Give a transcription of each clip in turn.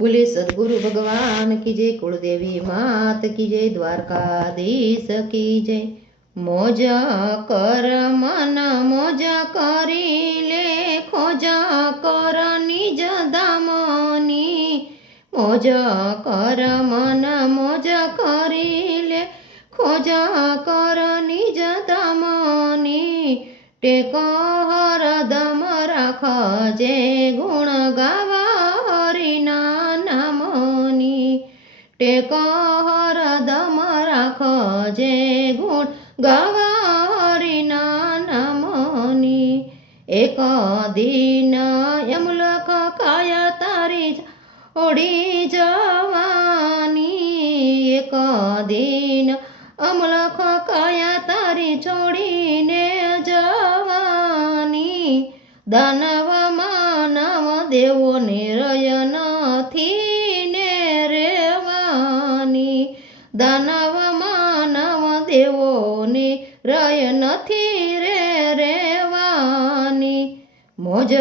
બોલે, સદગુરુ ભગવાન કી જય કુળદેવી, માત કી જય દ્વારકાધીશ કી જય. મોજ કર, મન મોજ કરી લે, ખોજ કર નિજ દામની મોજ કર, મન મોજ કરી લે, ખોજ કર નિજ ધામની. ટેકો હરદમ રાખજે ગુણ ગાવા ટેકો હરદમ રાખજે ગુણ. ગાવા હરિના નામની એક દિન યમલક કાયા તારી ઓડી જવાની. એક દિન અમલખ કાયા તારી છોડીને જવાની. દાનવ માનવ દેવો દાનવ માનવ દેવોની રય નથી રે રેવાની. મોજ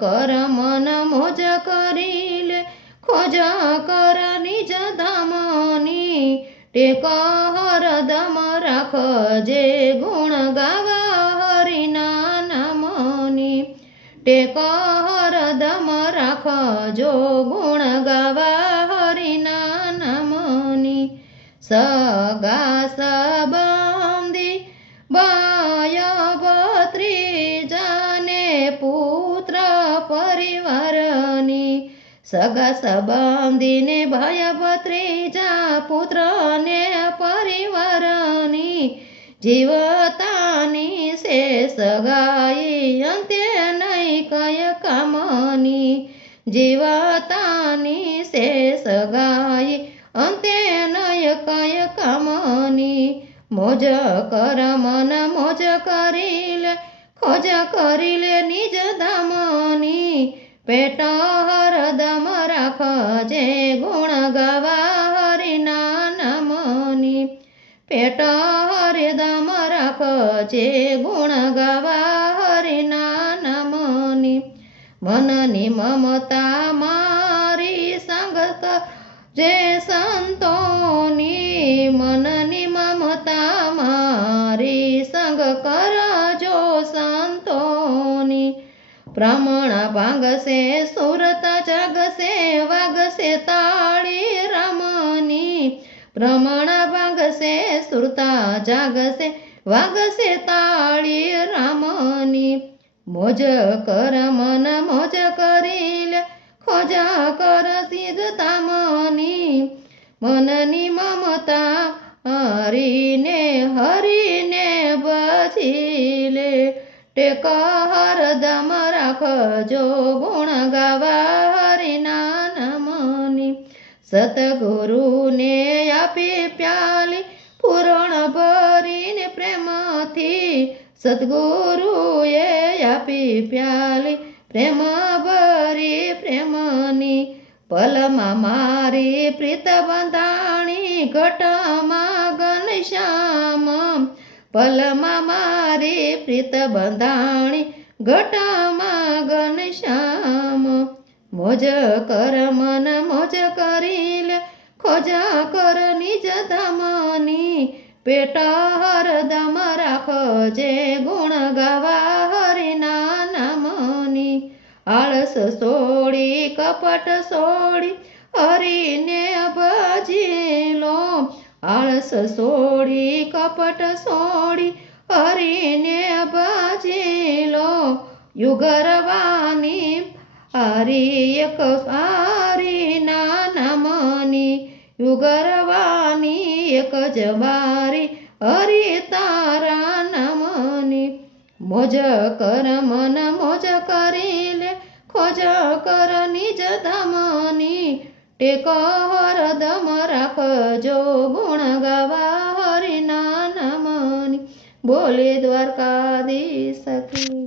કર, મન મોજ કરી લે, ખોજ કર નિજ ધામની. ટેકા હરદમ રાખજે ગુણ ગાવા હરિના નામની. ટેક હરદમ રાખજો ગુણ સગા સંબંધી બાય ભત્રીજાને પુત્ર પરિવારની સગા સંબંધીને ભાય ભત્રીજા પુત્રને પરિવારની જીવતાની સે સગાઈ અંતે નહીં કય કામની જીવતાની સે સગાઈ અંતે મોજ કર, મન મોજ કરી લે ખોજ કરી લે નિજ ધામની પેટ હરદમ રાખજે ગુણ ગવા હરિના નામની. પેટ હરદમ રાખજે ગુણ ગવા હરિના નામની. મનની મમતા મારી સંગત જે સંતોની મનની મમતા મારી સંગ કરજો સંતોની. પ્રમાણ ભાંગશે, સુરત જગશે, વાગશે તાળી રમની. પ્રમાણ ભાંગશે, સુરતા જાગશે, વાગશે તાળી રામની. મોજ કર મન, મોજ ખોજા કર સિદ્ધ તામની મનની મમતા હરીને હરીને બચી લે. ટેક હરદમ રાખજો ગુણ ગાવા હરિના નામની સતગુરુને આપી પ્યાલી, પૂરણ ભરીને પ્રેમથી સદગુરુએ આપી પ્યાલી. પ્રેમ ભરે પ્રેમની પલમાં મારી પ્રીત બંધાણી ઘટમાં ઘનશ્યામ. પલમાં મારી પ્રીત બંધાણી ઘટમાં ઘનશ્યામ. મોજ કર મન, મોજ કરી લે, ખોજા કર નિજ ધામની. પેટ હરદમ રાખજે ગુણ સોડી કપટ સોડી હરીને ભજી લો આળસ સોડી કપટ સોડી હરીને ભજી લો યુગરવાની હરી એક સારી નાના મની યુગરવાની એક જ બારી હરી તારા નમની. મોજ કર, મન મોજ કરી ખોજ કર નિજ ધામની ટેક હરદમ રાખજો ગુણ ગાવા હરિના નામની. બોલે દ્વારકાધીશ કી.